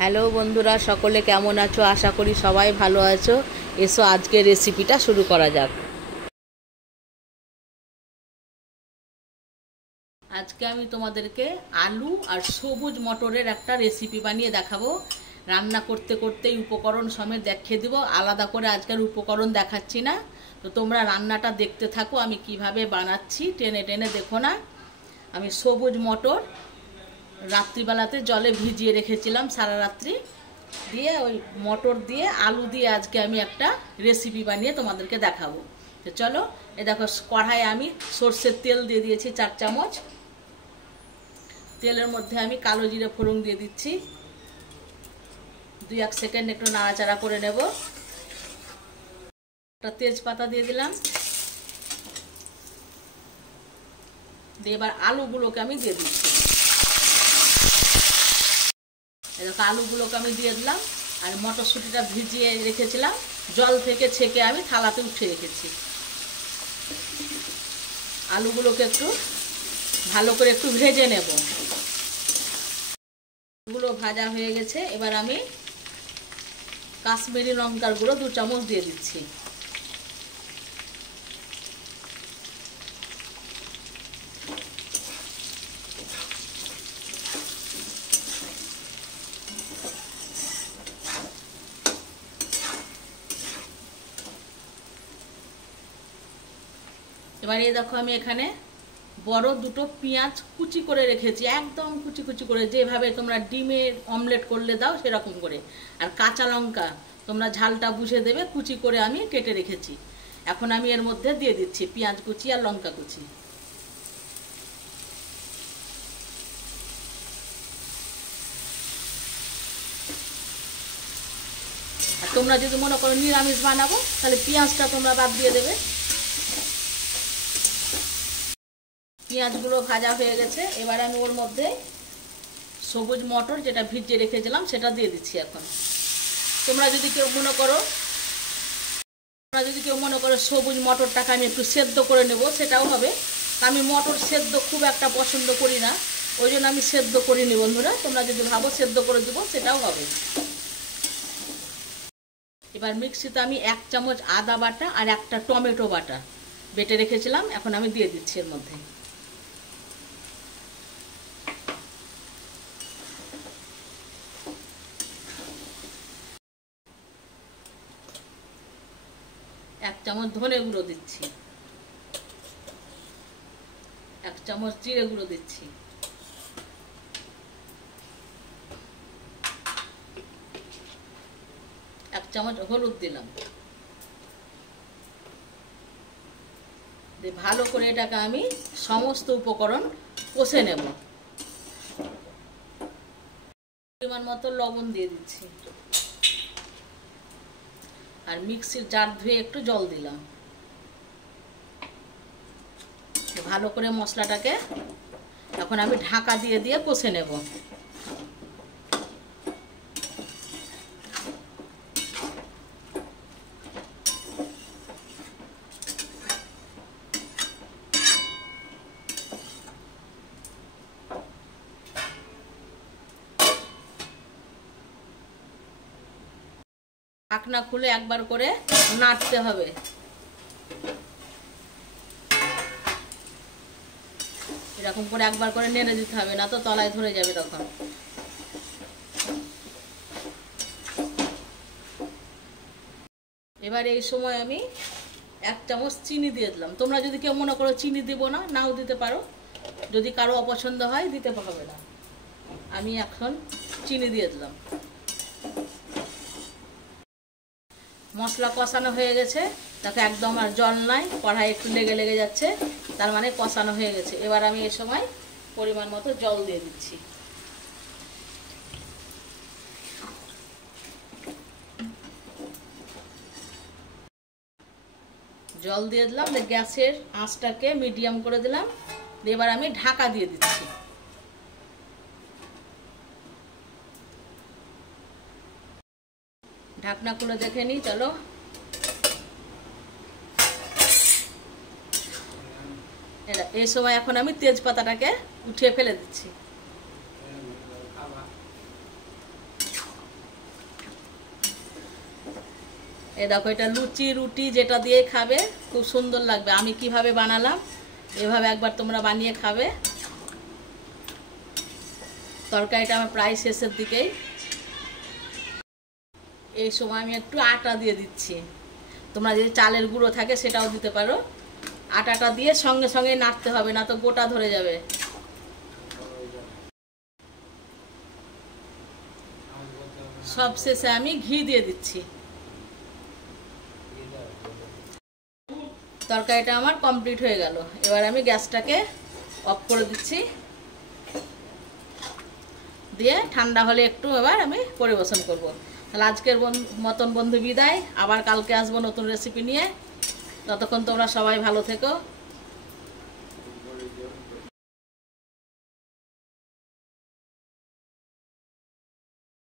Hello বন্ধুরা, সকলে কেমন আছো? আশা করি সবাই ভালো আছো। এসো আজকে রেসিপিটা শুরু করা যাক। আজকে আমি তোমাদেরকে আলু আর সবুজ মটরের একটা রেসিপি বানিয়ে দেখাবো। রান্না করতে করতেই উপকরণ সমেত দেখিয়ে দেবো, আলাদা করে আজকের উপকরণ দেখাচ্ছি না। তো তোমরা রান্নাটা দেখতে থাকো আমি কিভাবে বানাচ্ছি, টেনে টেনে দেখো না। আমি সবুজ মটর রাত্রিবেলাতে জলে ভিজিয়ে রেখেছিলাম সারা রাত্রি, দিয়ে ওই মটর দিয়ে আলু দিয়ে আজকে আমি একটা রেসিপি বানিয়ে তোমাদেরকে দেখাবো। তো চলো, এ দেখো কড়াইয়ে আমি সর্ষের তেল দিয়ে দিয়েছি 4 চামচ। তেলের মধ্যে আমি কালো জিরে ফোড়ন দিয়ে দিচ্ছি। 2-1 সেকেন্ড একটু নাড়াচাড়া করে নেব। একটা তেজপাতা দিয়ে দিলাম, দিয়ে এবার আলুগুলোকে আমি দিয়ে দিচ্ছি। এরকম আলুগুলোকে আমি দিয়ে দিলাম, আর মটরশুঁটিটা ভিজিয়ে রেখেছিলাম, জল থেকে ছেঁকে আমি থালাতে উঠিয়ে রেখেছি। আলুগুলোকে একটু ভালো করে একটু ভেজে নেব। এগুলো ভাজা হয়ে গেছে, এবার আমি কাশ্মীরি লঙ্কার গুঁড়ো 2 চামচ দিয়ে দিচ্ছি। এবার এই দেখো আমি এখানে বড় 2টো পেঁয়াজ কুচি করে রেখেছি, একদম কুচি কুচি করে, যেভাবে তোমরা ডিমের অমলেট করলে দাও সেরকম করে। আর কাঁচা লঙ্কা তোমরা ঝালটা বুঝে দেবে, কুচি করে আমি কেটে রেখেছি। এখন আমি এর মধ্যে দিয়ে দিচ্ছি পেঁয়াজ কুচি আর লঙ্কা কুচি। আর তোমরা যদি মনে করো নিরামিষ বানাবো তাহলে পেঁয়াজটা তোমরা বাদ দিয়ে দেবে। পেঁয়াজগুলো ভাজা হয়ে গেছে, এবার আমি ওর মধ্যে সবুজ মটর যেটা ভিজিয়ে রেখেছিলাম সেটা দিয়ে দিচ্ছি। এখন তোমরা যদি কেউ মনে করো সবুজ মটরটাকে আমি একটু সেদ্ধ করে নেব, সেটাও হবে। আমি মটর সেদ্ধ খুব একটা পছন্দ করি না, ওই জন্য আমি সেদ্ধ করিনি বন্ধুরা। তোমরা যদি ভাবো সেদ্ধ করে দেবো সেটাও হবে। এবার মিক্সিতে আমি 1 চামচ আদা বাটা আর একটা টমেটো বাটা বেটে রেখেছিলাম, এখন আমি দিয়ে দিচ্ছি এর মধ্যে। এক চামচ ধনে গুঁড়ো দিচ্ছি, 1 চামচ জিরে গুঁড়ো দিচ্ছি, 1 চামচ হলুদ দিলাম। দিয়ে ভালো করে এটাকে আমি সমস্ত উপকরণ কষে নেব। পরিমাণ মতো লবণ দিয়ে দিচ্ছি, আর মিক্সির জার ধুয়ে একটু জল দিলাম। ভালো করে মশলাটাকে এখন আমি ঢাকা দিয়ে দিয়ে কষে নেব। ঢাকনা খুলে একবার করে নাড়তে হবে। এরকম করে একবার করে নেড়ে দিতে হবে, না তো তলায় ধরে যাবে তখন। এবার এই সময় আমি 1 চামচ চিনি দিয়ে দিলাম। তোমরা যদি কেউ মনে করো চিনি দিব না, নাও দিতে পারো, যদি কারো অপছন্দ হয় দিতে হবে না। আমি এখন চিনি দিয়ে দিলাম। মশলা কষানো হয়ে গেছে, তাতে একদম আর জল নাই, কড়াই একটু লেগে লেগে যাচ্ছে, তার মানে কষানো হয়ে গেছে। এবার আমি এই সময় পরিমাণ মতো জল দিয়ে দিচ্ছি। জল দিয়ে দিলাম, গ্যাসের আঁচটাকে মিডিয়াম করে দিলাম। এবার আমি ঢাকা দিয়ে দিচ্ছি। ঢাকনা খুলে দেখে নিই, চলো। এই সময় এখন আমি তেজপাতাটাকে উঠিয়ে ফেলে দিচ্ছি। এই দেখো, এটা লুচি রুটি যেটা দিয়ে খাবে খুব সুন্দর লাগবে। আমি কিভাবে বানালাম এভাবে একবার তোমরা বানিয়ে খাবে। তরকারিটা আমার প্রায় শেষের দিকেই। এই সময় আমি একটু আটা দিয়ে দিচ্ছি। তোমরা যদি চালের গুঁড়ো থাকে সেটাও দিতে পারো। আটাটা দিয়ে সঙ্গে সঙ্গে নাড়তে হবে, না তো গোটা ধরে যাবে। সব শেষে আমি ঘি দিয়ে দিচ্ছি। তরকারিটা আমার কমপ্লিট হয়ে গেল। এবার আমি গ্যাসটাকে অফ করে দিচ্ছি, দিয়ে ঠান্ডা হলে একটু এবার আমি পরিবেশন করব। তাহলে আজকের মতন বন্ধু বিদায়। আবার কালকে আসবো নতুন রেসিপি নিয়ে। ততক্ষণ তোমরা সবাই ভালো থেকো।